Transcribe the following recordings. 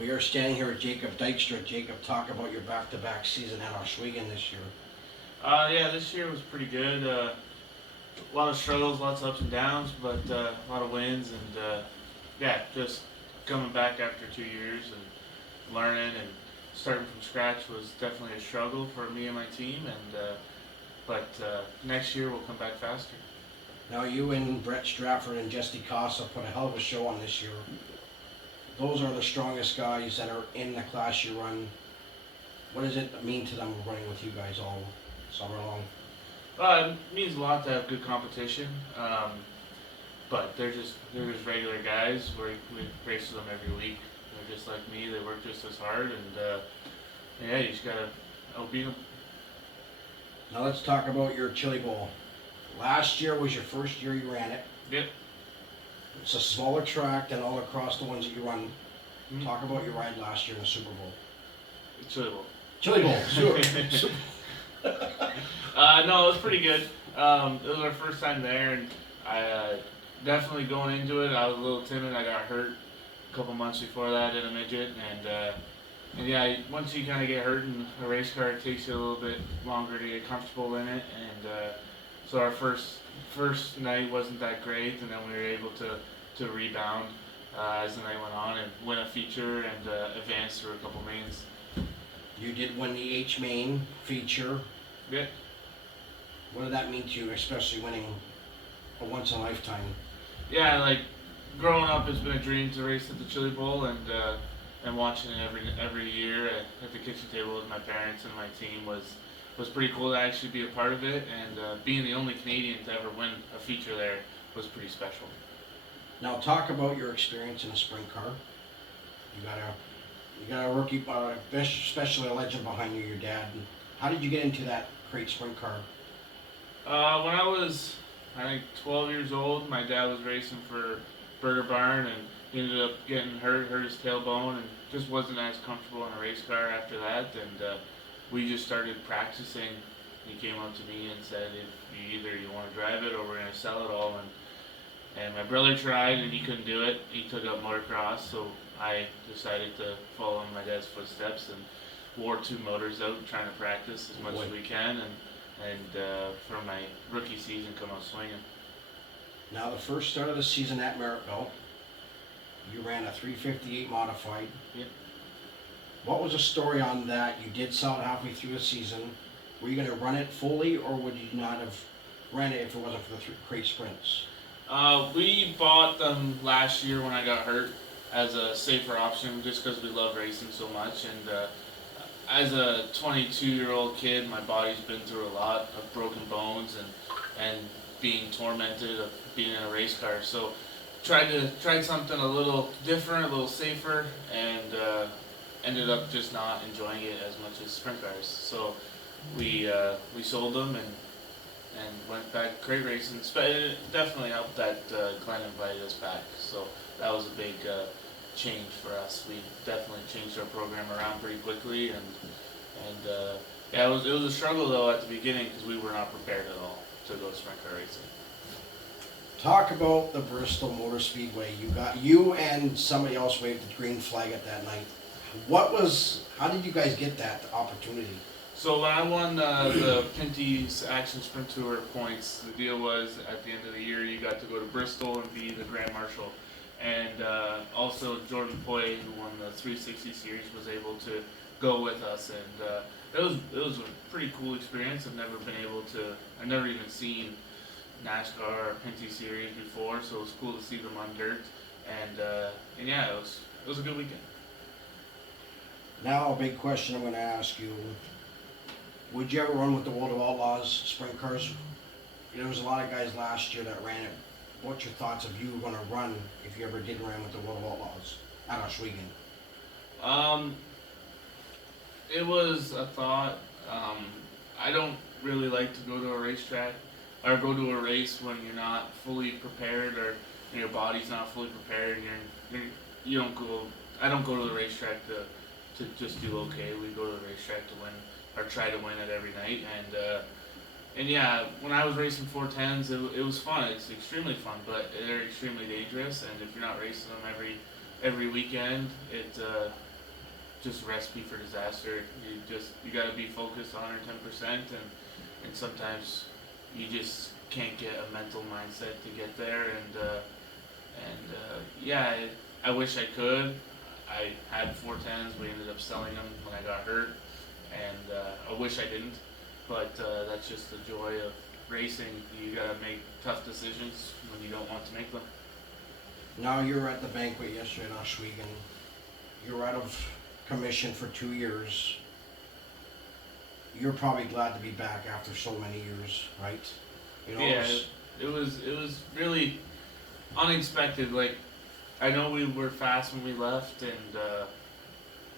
We are standing here with Jacob Dykstra. Jacob, talk about your back-to-back season at OHSWEKEN this year. Yeah, this year was pretty good. A lot of struggles, lots of ups and downs, but a lot of wins, and yeah, just coming back after 2 years and learning and starting from scratch was definitely a struggle for me and my team. But next year we'll come back faster. Now you and Brett Stratford and Jesse Casa put a hell of a show on this year. Those are the strongest guys that are in the class you run. What does it mean to them running with you guys all summer long? It means a lot to have good competition, but they're just regular guys. We race with them every week. They're just like me. They work just as hard, and yeah, you just gotta outbeat them. Now let's talk about your Chili Bowl. Last year was your first year you ran it. Yep. It's a smaller track than all across the ones that you run. Mm-hmm. Talk about your ride last year in the Super Bowl. Chili Bowl. Chili Bowl, sure. No, it was pretty good. It was our first time there, and I definitely going into it, I was a little timid. I got hurt a couple months before that in a midget, and yeah, once you kind of get hurt in a race car, it takes you a little bit longer to get comfortable in it, and so our first night wasn't that great, and then we were able to rebound as the night went on and win a feature and advance through a couple mains. You did win the H main feature. Yeah. What did that mean to you, especially winning a once in a lifetime? Yeah, like growing up, it's been a dream to race at the Chili Bowl, and watching it every year at the kitchen table with my parents and my team was pretty cool to actually be a part of it, and being the only Canadian to ever win a feature there was pretty special. Now talk about your experience in a sprint car. You got a rookie, especially a legend behind you, your dad. How did you get into that crate sprint car? When I was, I think, 12 years old, my dad was racing for Burger Barn, and he ended up getting hurt his tailbone, and just wasn't as comfortable in a race car after that. And we just started practicing. He came up to me and said, "If you want to drive it, or we're gonna sell it all." And my brother tried, and he couldn't do it. He took up motocross, so I decided to follow in my dad's footsteps and wore two motors out trying to practice as much as we can, and for my rookie season come out swinging. Now the first start of the season at Merrittville, you ran a 358 modified. Yep. What was the story on that? You did sell it halfway through the season. Were you going to run it fully, or would you not have ran it if it wasn't for the crate sprints? We bought them last year when I got hurt as a safer option, just because we love racing so much. And as a 22-year-old kid, my body's been through a lot of broken bones and being tormented of being in a race car. So tried something a little different, a little safer, and ended up just not enjoying it as much as sprint cars. So we sold them and went back crate racing. It definitely helped that Glenn invited us back. So that was a big change for us. We definitely changed our program around pretty quickly, and yeah, it was a struggle though at the beginning because we were not prepared at all to go sprint car racing. Talk about the Bristol Motor Speedway. You and somebody else waved the green flag at that night. How did you guys get that opportunity? So when I won the Pinty's Action Sprint Tour points, the deal was at the end of the year you got to go to Bristol and be the Grand Marshal. And also Jordan Poy, who won the 360 series, was able to go with us, and it was a pretty cool experience. I've never even seen NASCAR or Pinty series before, so it was cool to see them on dirt, and yeah, it was a good weekend. Now a big question I'm going to ask you. Would you ever run with the World of Outlaws sprint cars? There was a lot of guys last year that ran it. What's your thoughts of you going to run if you ever did run with the World of Outlaws at OHSWEKEN? It was a thought. I don't really like to go to a racetrack or go to a race when you're not fully prepared, or your body's not fully prepared. You don't go. I don't go to the racetrack to just do okay. We go to the racetrack to win, or try to win it every night. And yeah, when I was racing 410s, it was fun. It's extremely fun, but they're extremely dangerous. And if you're not racing them every weekend, just a recipe for disaster. You gotta be focused 110%, and sometimes you just can't get a mental mindset to get there. Yeah, I wish I could. I had 410s. We ended up selling them when I got hurt, and I wish I didn't. But that's just the joy of racing. You gotta make tough decisions when you don't want to make them. Now you were at the banquet yesterday in Ohsweken. You were out of commission for 2 years. You're probably glad to be back after so many years, right? You know, Yeah, it was really unexpected. Like, I know we were fast when we left, and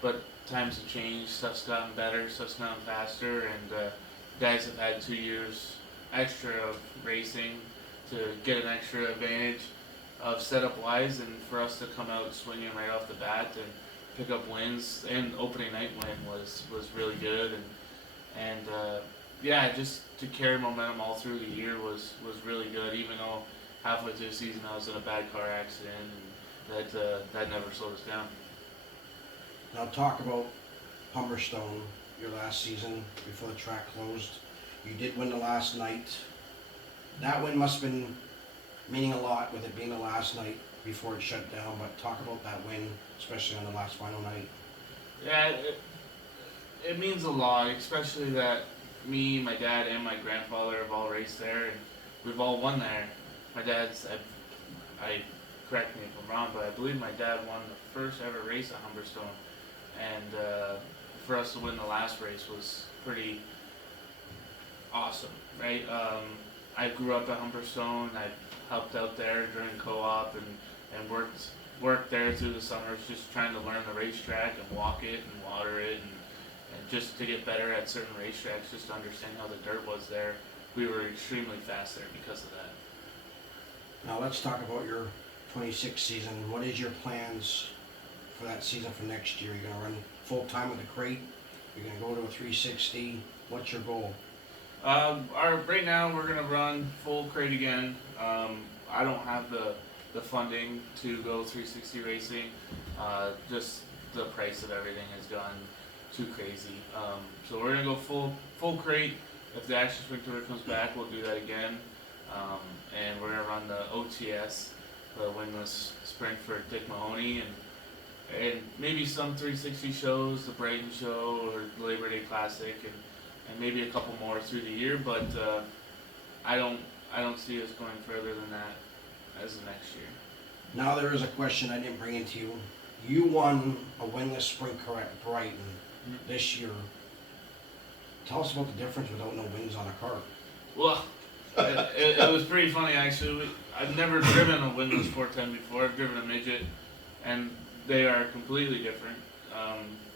but times have changed. Stuff's gotten better. Stuff's gotten faster, and guys have had 2 years extra of racing to get an extra advantage of setup wise, and for us to come out swinging right off the bat and pick up wins. And opening night win was really good, and yeah, just to carry momentum all through the year was really good. Even though halfway through the season I was in a bad car accident, and that never slowed us down. now talk about Humberstone, your last season before the track closed. You did win the last night. That win must have been meaning a lot with it being the last night before it shut down, but talk about that win, especially on the last final night. Yeah, it means a lot, especially that me, my dad, and my grandfather have all raced there, and we've all won there. My dad's, I correct me if I'm wrong, but I believe my dad won the first ever race at Humberstone, and for us to win the last race was pretty awesome, right? I grew up at Humberstone. I helped out there during co-op and worked there through the summers, just trying to learn the racetrack and walk it and water it, and just to get better at certain racetracks, just to understand how the dirt was there. We were extremely fast there because of that. Now let's talk about your 26 season. What is your plans for that season for next year? You're gonna run full time with the crate? You're gonna go to a 360? What's your goal? Right now we're gonna run full crate again. I don't have the funding to go 360 racing. Just the price of everything has gone too crazy. So we're gonna go full crate. If the Action Sprint Tour comes back, we'll do that again. And we're gonna run the OTS, the winless sprint for Dick Mahoney, and maybe some 360 shows, the Brighton show or the Labor Day Classic, and maybe a couple more through the year. But I don't see us going further than that as the next year. Now there is a question I didn't bring into you. You won a winless sprint car at Brighton this year. Tell us about the difference without no wings on a car. Well, it was pretty funny actually. I've never driven a winless 410 before. I've driven a midget, and they are completely different.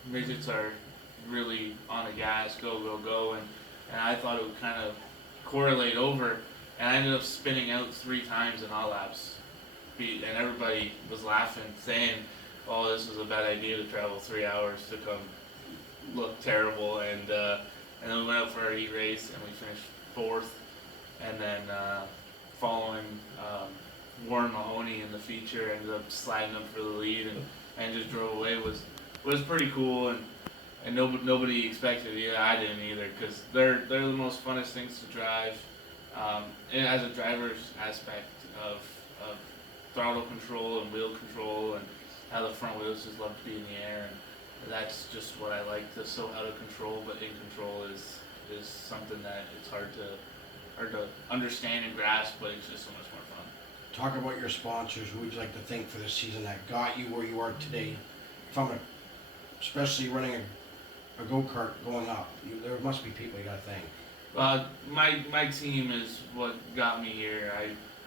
Midgets are really on the gas, go, and I thought it would kind of correlate over, and I ended up spinning out 3 times in all laps. And everybody was laughing, saying, oh, this was a bad idea to travel 3 hours to come look terrible, and then we went out for our heat race, and we finished 4th, and then following Warren Mahoney in the feature, ended up sliding up for the lead, and just drove away. Was pretty cool, and nobody expected it. Yeah, I didn't either, because they're the most funnest things to drive. And as a driver's aspect of throttle control and wheel control, and how the front wheels just love to be in the air, and that's just what I like. To so out of control but in control is something that it's hard to understand and grasp, but it's just so much more fun. Talk about your sponsors. Who would you like to thank for this season that got you where you are today? Especially running a go-kart going up, there must be people you gotta thank. My team is what got me here.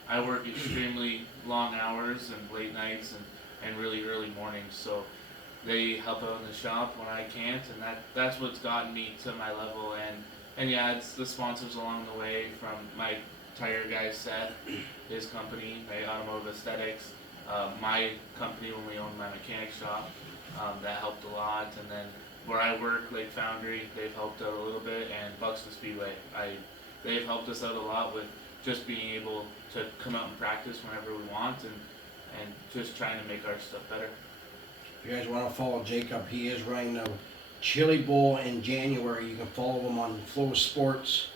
I work extremely long hours and late nights and really early mornings, so they help out in the shop when I can't, and that's what's gotten me to my level. And yeah, it's the sponsors along the way, from my tire guy Seth, his company, Automotive Aesthetics, my company when we owned my mechanic shop, that helped a lot, and then where I work, Lake Foundry, they've helped out a little bit, and BUXTON Speedway, they've helped us out a lot with just being able to come out and practice whenever we want, and just trying to make our stuff better. If you guys wanna follow Jacob, he is running the Chili Bowl in January. You can follow him on Flow Sports